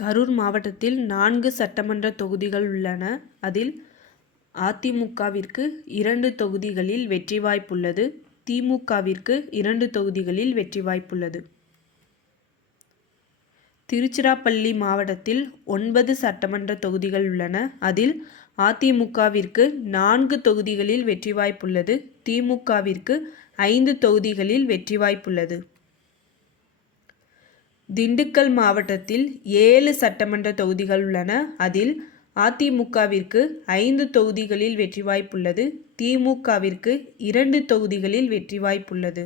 கரூர் மாவட்டத்தில் நான்கு சட்டமன்ற தொகுதிகள் உள்ளன. அதில் அதிமுகவிற்கு இரண்டு தொகுதிகளில் வெற்றி வாய்ப்புள்ளது. திமுகவிற்கு இரண்டு தொகுதிகளில் வெற்றி வாய்ப்புள்ளது. திருச்சிராப்பள்ளி மாவட்டத்தில் ஒன்பது சட்டமன்ற தொகுதிகள் உள்ளன. அதில் அதிமுகவிற்கு நான்கு தொகுதிகளில் வெற்றி வாய்ப்புள்ளது. திமுகவிற்கு ஐந்து தொகுதிகளில் வெற்றி வாய்ப்புள்ளது. திண்டுக்கல் மாவட்டத்தில் ஏழு சட்டமன்ற தொகுதிகள் உள்ளன. அதில் அதிமுகவிற்கு ஐந்து தொகுதிகளில் வெற்றி வாய்ப்புள்ளது. திமுகவிற்கு இரண்டு தொகுதிகளில் வெற்றி வாய்ப்புள்ளது.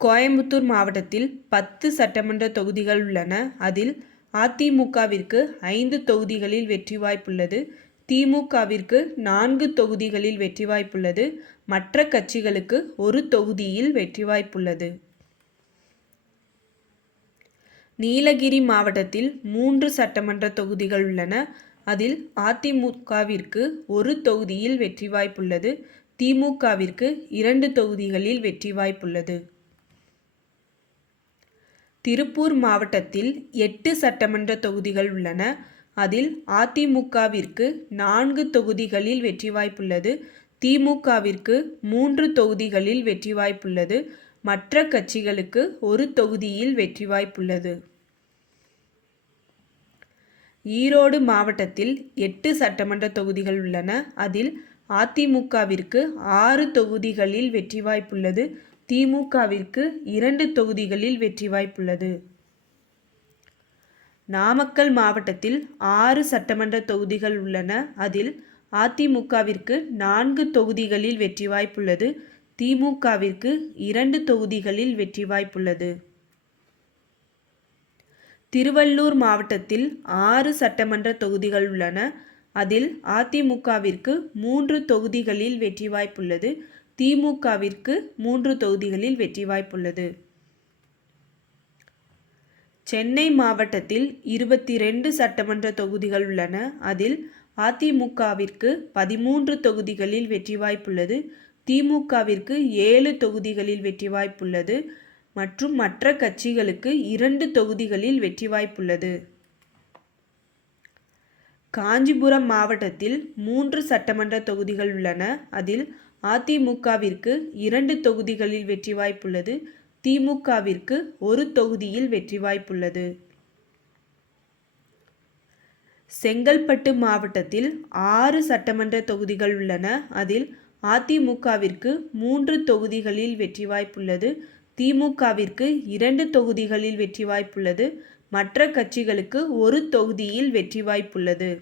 கோயம்புத்தூர் மாவட்டத்தில் பத்து சட்டமன்ற தொகுதிகள் உள்ளன. அதில் அதிமுகவிற்கு ஐந்து தொகுதிகளில் வெற்றி வாய்ப்புள்ளது. திமுகவிற்கு நான்கு தொகுதிகளில் வெற்றி வாய்ப்புள்ளது. மற்ற கட்சிகளுக்கு ஒரு தொகுதியில் வெற்றி வாய்ப்புள்ளது. நீலகிரி மாவட்டத்தில் மூன்று சட்டமன்ற தொகுதிகள் உள்ளன. அதில் அதிமுகவிற்கு ஒரு தொகுதியில் வெற்றி வாய்ப்புள்ளது. திமுகவிற்கு இரண்டு தொகுதிகளில் வெற்றி வாய்ப்புள்ளது. திருப்பூர் மாவட்டத்தில் எட்டு சட்டமன்ற தொகுதிகள் உள்ளன. அதில் அதிமுகவிற்கு நான்கு தொகுதிகளில் வெற்றி வாய்ப்புள்ளது. திமுகவிற்கு மூன்று தொகுதிகளில் வெற்றி வாய்ப்புள்ளது. மற்ற கட்சிகளுக்கு ஒரு தொகுதியில் வெற்றி வாய்ப்புள்ளது. ஈரோடு மாவட்டத்தில் எட்டு சட்டமன்ற தொகுதிகள் உள்ளன. அதில் அதிமுகவிற்கு ஆறு தொகுதிகளில் வெற்றி வாய்ப்புள்ளது. திமுகவிற்கு இரண்டு தொகுதிகளில் வெற்றி வாய்ப்புள்ளது. நாமக்கல் மாவட்டத்தில் ஆறு சட்டமன்ற தொகுதிகள் உள்ளன. அதில் அதிமுகவிற்கு நான்கு தொகுதிகளில் வெற்றி வாய்ப்புள்ளது. திமுகவிற்கு இரண்டு தொகுதிகளில் வெற்றி வாய்ப்புள்ளது. திருவள்ளூர் மாவட்டத்தில் ஆறு சட்டமன்ற தொகுதிகள் உள்ளன. அதில் அதிமுகவிற்கு மூன்று தொகுதிகளில் வெற்றி வாய்ப்புள்ளது. திமுகவிற்கு மூன்று தொகுதிகளில் வெற்றி வாய்ப்புள்ளது. சென்னை மாவட்டத்தில் இருபத்தி ரெண்டு சட்டமன்ற தொகுதிகள் உள்ளன. அதில் அதிமுகவிற்கு பதிமூன்று தொகுதிகளில் வெற்றி வாய்ப்புள்ளது. திமுகவிற்கு ஏழு தொகுதிகளில் வெற்றி வாய்ப்புள்ளது. மற்றும் மற்ற கட்சிகளுக்கு இரண்டு தொகுதிகளில் வெற்றி வாய்ப்புள்ளது காஞ்சிபுரம் மாவட்டத்தில் மூன்று சட்டமன்ற தொகுதிகள் உள்ளன. அதில் அதிமுகவிற்கு இரண்டு தொகுதிகளில் வெற்றி வாய்ப்புள்ளது திமுகவிற்கு ஒரு தொகுதியில் வெற்றி வாய்ப்புள்ளது செங்கல்பட்டு மாவட்டத்தில் ஆறு சட்டமன்ற தொகுதிகள் உள்ளன. அதில் அதிமுகவிற்கு மூன்று தொகுதிகளில் வெற்றி வாய்ப்புள்ளது திமுகவிற்கு இரண்டு தொகுதிகளில் வெற்றி வாய்ப்புள்ளது. மற்ற கட்சிகளுக்கு ஒரு தொகுதியில் வெற்றி வாய்ப்புள்ளது.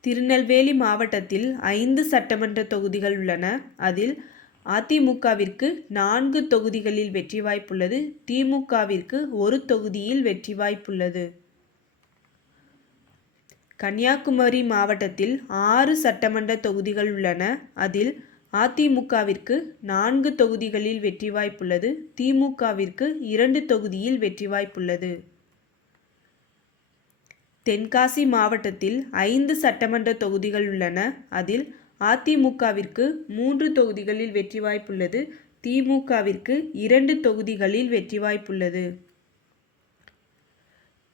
திருநெல்வேலி மாவட்டத்தில் ஐந்து சட்டமன்ற தொகுதிகள் உள்ளன. அதில் அதிமுகவிற்கு நான்கு தொகுதிகளில் வெற்றி வாய்ப்புள்ளது. திமுகவிற்கு ஒரு தொகுதியில் வெற்றி வாய்ப்புள்ளது. கன்னியாகுமரி மாவட்டத்தில் ஆறு சட்டமன்ற தொகுதிகள் உள்ளன. அதில் அதிமுகவிற்கு நான்கு தொகுதிகளில் வெற்றி வாய்ப்புள்ளது. திமுகவிற்கு இரண்டு தொகுதியில் வெற்றி வாய்ப்புள்ளது. தென்காசி மாவட்டத்தில் ஐந்து சட்டமன்ற தொகுதிகள் உள்ளன. அதில் அதிமுகவிற்கு மூன்று தொகுதிகளில் வெற்றி வாய்ப்புள்ளது. திமுகவிற்கு இரண்டு தொகுதிகளில் வெற்றி வாய்ப்புள்ளது.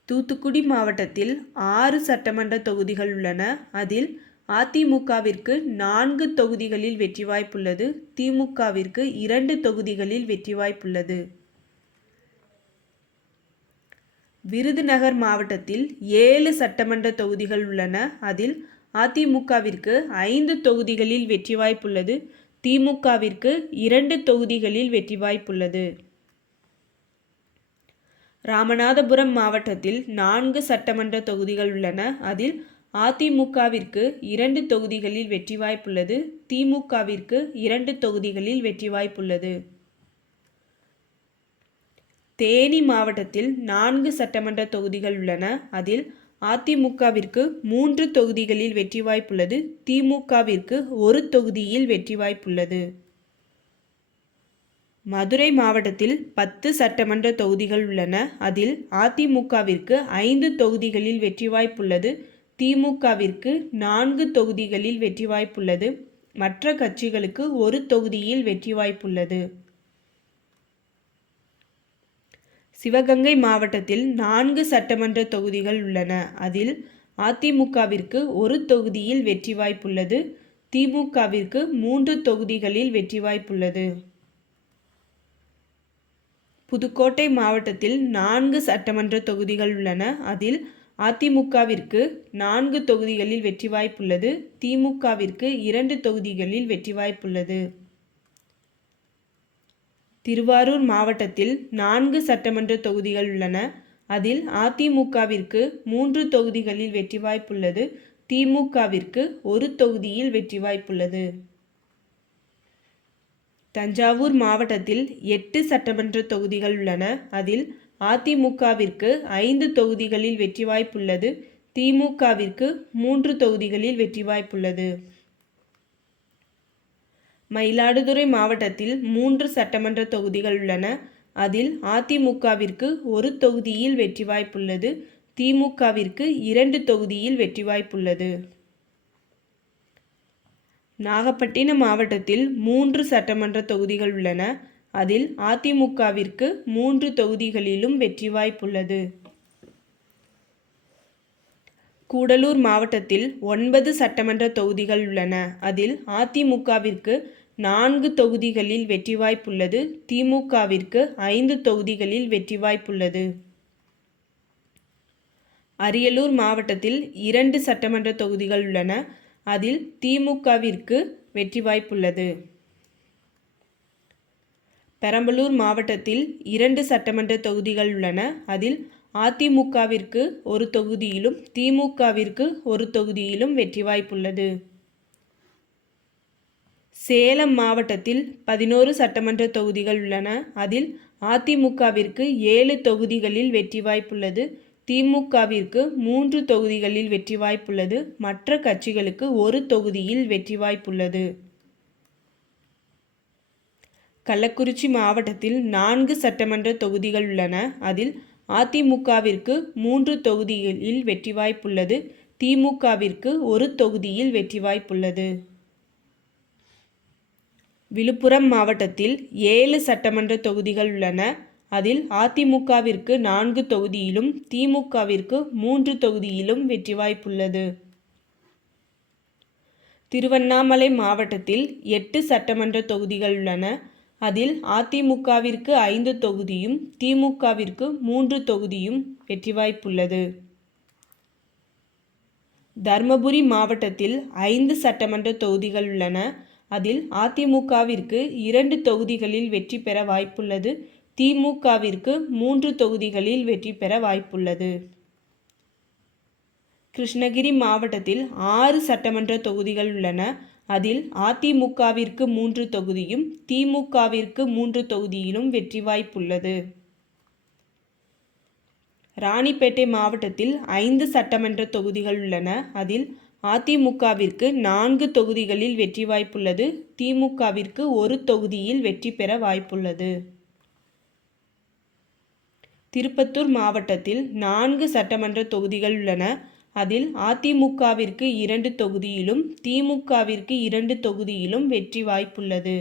தூத்துக்குடி மாவட்டத்தில் ஆறு சட்டமன்ற தொகுதிகள் உள்ளன. அதில் அதிமுகவிற்கு நான்கு தொகுதிகளில் வெற்றி வாய்ப்புள்ளது திமுகவிற்கு இரண்டு தொகுதிகளில் வெற்றி வாய்ப்புள்ளது விருதுநகர் மாவட்டத்தில் ஏழு சட்டமன்ற தொகுதிகள் உள்ளன. அதில் அதிமுகவிற்கு ஐந்து தொகுதிகளில் வெற்றி வாய்ப்புள்ளது திமுகவிற்கு இரண்டு தொகுதிகளில் வெற்றி வாய்ப்புள்ளது ராமநாதபுரம் மாவட்டத்தில் நான்கு சட்டமன்ற தொகுதிகள் உள்ளன. அதில் அதிமுகவிற்கு இரண்டு தொகுதிகளில் வெற்றி வாய்ப்புள்ளது திமுகவிற்கு இரண்டு தொகுதிகளில் வெற்றி வாய்ப்புள்ளது தேனி மாவட்டத்தில் நான்கு சட்டமன்ற தொகுதிகள் உள்ளன. அதில் அதிமுகவிற்கு மூன்று தொகுதிகளில் வெற்றி வாய்ப்புள்ளது திமுகவிற்கு ஒரு தொகுதியில் வெற்றி வாய்ப்புள்ளது மதுரை மாவட்டத்தில் பத்து சட்டமன்ற தொகுதிகள் உள்ளன. அதில் அதிமுகவிற்கு ஐந்து தொகுதிகளில் வெற்றி வாய்ப்புள்ளது திமுகவிற்கு நான்கு தொகுதிகளில் வெற்றி வாய்ப்புள்ளது மற்ற கட்சிகளுக்கு ஒரு தொகுதியில் வெற்றி வாய்ப்புள்ளது சிவகங்கை மாவட்டத்தில் நான்கு சட்டமன்ற தொகுதிகள் உள்ளன. அதில் அதிமுகவிற்கு ஒரு தொகுதியில் வெற்றி வாய்ப்புள்ளது திமுகவிற்கு மூன்று தொகுதிகளில் வெற்றி வாய்ப்புள்ளது புதுக்கோட்டை மாவட்டத்தில் நான்கு சட்டமன்ற தொகுதிகள் உள்ளன. அதில் அதிமுகவிற்கு நான்கு தொகுதிகளில் வெற்றி வாய்ப்புள்ளது. திமுகவிற்கு இரண்டு தொகுதிகளில் வெற்றி வாய்ப்புள்ளது. திருவாரூர் மாவட்டத்தில் நான்கு சட்டமன்ற தொகுதிகள் உள்ளன. அதில் அதிமுகவிற்கு மூன்று தொகுதிகளில் வெற்றி வாய்ப்புள்ளது. திமுகவிற்கு ஒரு தொகுதியில் வெற்றி வாய்ப்புள்ளது. தஞ்சாவூர் மாவட்டத்தில் எட்டு சட்டமன்ற தொகுதிகள் உள்ளன. அதில் அதிமுகவிற்கு ஐந்து தொகுதிகளில் வெற்றி வாய்ப்புள்ளது. திமுகவிற்கு மூன்று தொகுதிகளில் வெற்றி வாய்ப்புள்ளது. மயிலாடுதுறை மாவட்டத்தில் மூன்று சட்டமன்ற தொகுதிகள் உள்ளன. அதில் அதிமுகவிற்கு ஒரு தொகுதியில் வெற்றி வாய்ப்புள்ளது. திமுகவிற்கு இரண்டு தொகுதியில் வெற்றி வாய்ப்புள்ளது. நாகப்பட்டினம் மாவட்டத்தில் மூன்று சட்டமன்ற தொகுதிகள் உள்ளன. அதில் அதிமுகவிற்கு மூன்று தொகுதிகளிலும் வெற்றி வாய்ப்புள்ளது கூடலூர் மாவட்டத்தில் ஒன்பது சட்டமன்ற தொகுதிகள் உள்ளன. அதில் அதிமுகவிற்கு நான்கு தொகுதிகளில் வெற்றி வாய்ப்புள்ளது திமுகவிற்கு ஐந்து தொகுதிகளில் வெற்றி வாய்ப்புள்ளது அரியலூர் மாவட்டத்தில் இரண்டு சட்டமன்ற தொகுதிகள் உள்ளன. அதில் திமுகவிற்கு வெற்றி வாய்ப்புள்ளது பெரம்பலூர் மாவட்டத்தில் இரண்டு சட்டமன்ற தொகுதிகள் உள்ளன. அதில் அதிமுகவிற்கு ஒரு தொகுதியிலும் திமுகவிற்கு ஒரு தொகுதியிலும் வெற்றி வாய்ப்புள்ளது. சேலம் மாவட்டத்தில் பதினோரு சட்டமன்ற தொகுதிகள் உள்ளன. அதில் அதிமுகவிற்கு ஏழு தொகுதிகளில் வெற்றி வாய்ப்புள்ளது. திமுகவிற்கு மூன்று தொகுதிகளில் வெற்றி வாய்ப்புள்ளது. மற்ற கட்சிகளுக்கு ஒரு தொகுதியில் வெற்றி வாய்ப்புள்ளது. கள்ளக்குறிச்சி மாவட்டத்தில் நான்கு சட்டமன்ற தொகுதிகள் உள்ளன. அதில் அதிமுகவிற்கு மூன்று தொகுதிகளில் வெற்றி வாய்ப்புள்ளது. திமுகவிற்கு ஒரு தொகுதியில் வெற்றி வாய்ப்புள்ளது. விழுப்புரம் மாவட்டத்தில் ஏழு சட்டமன்ற தொகுதிகள் உள்ளன. அதில் அதிமுகவிற்கு நான்கு தொகுதியிலும் திமுகவிற்கு மூன்று தொகுதியிலும் வெற்றி வாய்ப்புள்ளது. திருவண்ணாமலை மாவட்டத்தில் எட்டு சட்டமன்ற தொகுதிகள் உள்ளன. அதில் அதிமுகவிற்கு ஐந்து தொகுதியும் திமுகவிற்கு மூன்று தொகுதியும் வெற்றி வாய்ப்புள்ளது. தர்மபுரி மாவட்டத்தில் ஐந்து சட்டமன்ற தொகுதிகள் உள்ளன. அதில் அதிமுகவிற்கு இரண்டு தொகுதிகளில் வெற்றி பெற வாய்ப்புள்ளது. திமுகவிற்கு மூன்று தொகுதிகளில் வெற்றி பெற வாய்ப்புள்ளது. கிருஷ்ணகிரி மாவட்டத்தில் ஆறு சட்டமன்ற தொகுதிகள் உள்ளன. அதில் அதிமுகவிற்கு மூன்று தொகுதியும் திமுகவிற்கு மூன்று தொகுதியிலும் வெற்றி வாய்ப்புள்ளது. ராணிப்பேட்டை மாவட்டத்தில் ஐந்து சட்டமன்ற தொகுதிகள் உள்ளன. அதில் அதிமுகவிற்கு நான்கு தொகுதிகளில் வெற்றி வாய்ப்புள்ளது. திமுகவிற்கு ஒரு தொகுதியில் வெற்றி பெற வாய்ப்புள்ளது. திருப்பத்தூர் மாவட்டத்தில் நான்கு சட்டமன்ற தொகுதிகள் உள்ளன. அதில் அதிமுகவிற்கு இரண்டு தொகுதியிலும் திமுகவிற்கு இரண்டு தொகுதியிலும் வெற்றி வாய்ப்புள்ளது.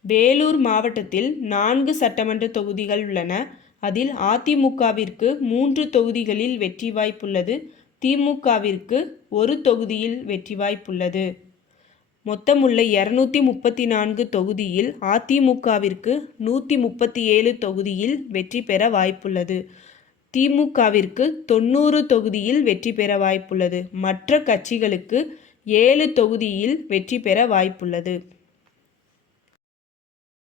வேலூர் மாவட்டத்தில் நான்கு சட்டமன்ற தொகுதிகள் உள்ளன. அதில் அதிமுகவிற்கு மூன்று தொகுதிகளில் வெற்றி வாய்ப்புள்ளது. திமுகவிற்கு ஒரு தொகுதியில் வெற்றி வாய்ப்புள்ளது. மொத்தமுள்ள இரநூத்தி முப்பத்தி நான்கு தொகுதியில் அதிமுகவிற்கு நூற்றி முப்பத்தி ஏழு தொகுதியில் வெற்றி பெற வாய்ப்புள்ளது. திமுகவிற்கு தொண்ணூறு தொகுதியில் வெற்றி பெற வாய்ப்புள்ளது. மற்ற கட்சிகளுக்கு ஏழு தொகுதியில் வெற்றி பெற வாய்ப்புள்ளது.